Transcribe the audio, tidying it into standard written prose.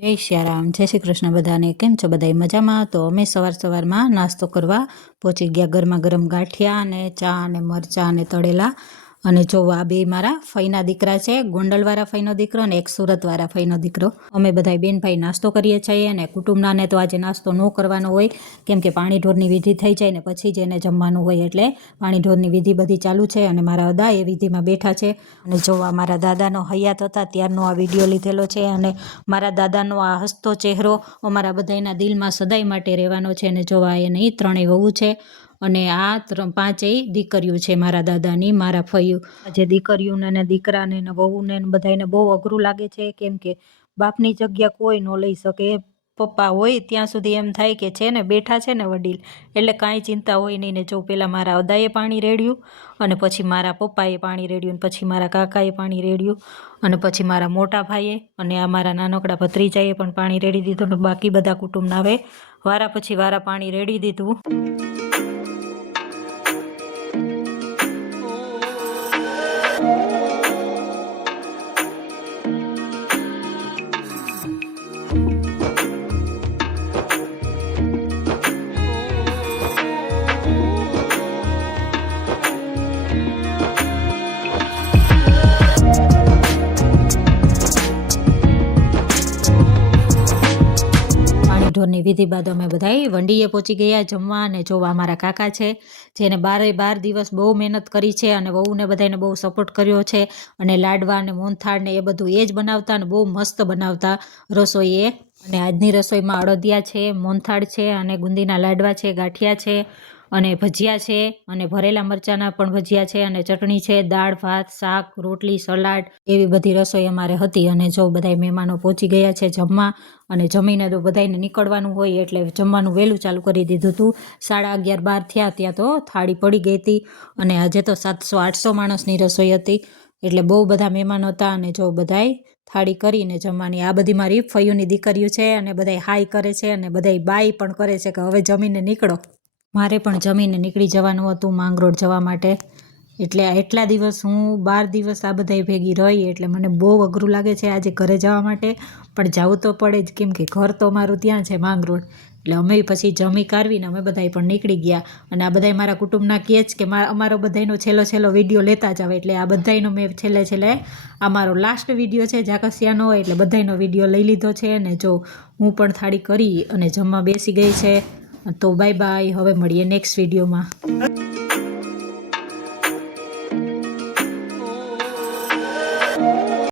જય સિયારામ, જય શ્રી કૃષ્ણ બધાને. કેમ છો બધાય મજામાં? તો અમે સવારમાં નાસ્તો કરવા પહોંચી ગયા. ગરમા ગરમ ગાંઠિયા અને ચા અને મરચાં અને તળેલા. અને જો આ બે મારા ફઈના દીકરા છે, ગોંડલવાળા ફઈનો દીકરો અને એક સુરતવાળા ફઈનો દીકરો. અમે બધાય બેન ભાઈ નાસ્તો કરીએ છીએ અને કુટુંબનાને તો આજે નાસ્તો ન કરવાનો હોય, કેમ કે પાણી ઢોરની વિધિ થઈ જાય ને પછી જ એને જમવાનું હોય, એટલે પાણી ઢોરની વિધિ બધી ચાલુ છે અને મારા અદા એ વિધિમાં બેઠા છે. અને જો આ મારા દાદાનો હયાત હતા ત્યારનો આ વિડીયો લીધેલો છે અને મારા દાદાનો આ હસતો ચહેરો અમારા બધાના દિલમાં સદાય માટે રહેવાનો છે. અને જોવા એ નહીં, ત્રણેય વહુ છે અને આ પાંચેય દીકરીઓ છે મારા દાદાની, મારા ફઈયું. જે દીકરીઓને ને દીકરાને ને વહુને બધાને બહુ અઘરું લાગે છે, કેમ કે બાપની જગ્યા કોઈ ન લઈ શકે. પપ્પા હોય ત્યાં સુધી એમ થાય કે છે ને બેઠા છે ને વડીલ, એટલે કાંઈ ચિંતા હોય નહીં. ને જો પહેલાં મારા અદાએ પાણી રેડ્યું અને પછી મારા પપ્પાએ પાણી રેડ્યું, પછી મારા કાકાએ પાણી રેડ્યું અને પછી મારા મોટા ભાઈએ અને આ મારા નાનકડા ભત્રીજાએ પણ પાણી રેડી દીધું. બાકી બધા કુટુંબના હવે વારા પછી વારા પાણી રેડી દીધું. ઢોરની વિધિ બાદ અમે બધાય વંડીએ પહોંચી ગયા જમવા. અને જોવા મારા કાકા છે, જેને 12 દિવસ બહુ મહેનત કરી છે અને વહુને બધાને બહુ સપોર્ટ કર્યો છે. અને લાડવા અને મોહનથાળ ને એ બધું એ જ બનાવતા અને બહુ મસ્ત બનાવતા રસોઈ એ. અને આજની રસોઈમાં અડદિયા છે, મોહનથાળ છે અને ગુંદીના લાડવા છે, ગાંઠિયા છે અને ભજીયા છે અને ભરેલા મરચાંના પણ ભજીયા છે અને ચટણી છે, દાળ ભાત શાક રોટલી સલાડ એવી બધી રસોઈ અમારે હતી. અને જો બધાય મહેમાનો પહોંચી ગયા છે જમવા અને જમીને તો બધાને નીકળવાનું હોય એટલે જમવાનું વહેલું ચાલુ કરી દીધું હતું. 11:30-12 થયા ત્યાં તો થાળી પડી ગઈ હતી. અને આજે તો 700-800 માણસની રસોઈ હતી, એટલે બહુ બધા મહેમાનો હતા. અને જો બધાય થાળી કરીને જમવાની. આ બધી મારી ફઈઓની દીકરીઓ છે અને બધાય હાઈ કરે છે અને બધાય બાય પણ કરે છે કે હવે જમીને નીકળો. મારે પણ જમીને નીકળી જવાનું હતું માંગરોળ જવા માટે. એટલે એટલા દિવસ હું 12 દિવસ આ બધાય ભેગી રહી, એટલે મને બહુ અઘરું લાગે છે આજે ઘરે જવા માટે, પણ જવું તો પડે જ, કેમ કે ઘર તો મારું ત્યાં છે માંગરોળ. એટલે અમે પછી જમી કાઢવીને અમે બધાય પણ નીકળી ગયા. અને આ બધાય મારા કુટુંબના કહે જ કે અમારો બધાયનો છેલ્લો વિડીયો લેતા જ આવે, એટલે આ બધાયનો મેં છેલ્લે અમારો લાસ્ટ વિડીયો છે જાકસિયાનો હોય, એટલે બધાયનો વિડીયો લઈ લીધો છે. અને જો હું પણ થાળી કરી અને જમવા બેસી ગઈ છે. તો બાય બાય, હવે મળીએ નેક્સ્ટ વિડીયોમાં.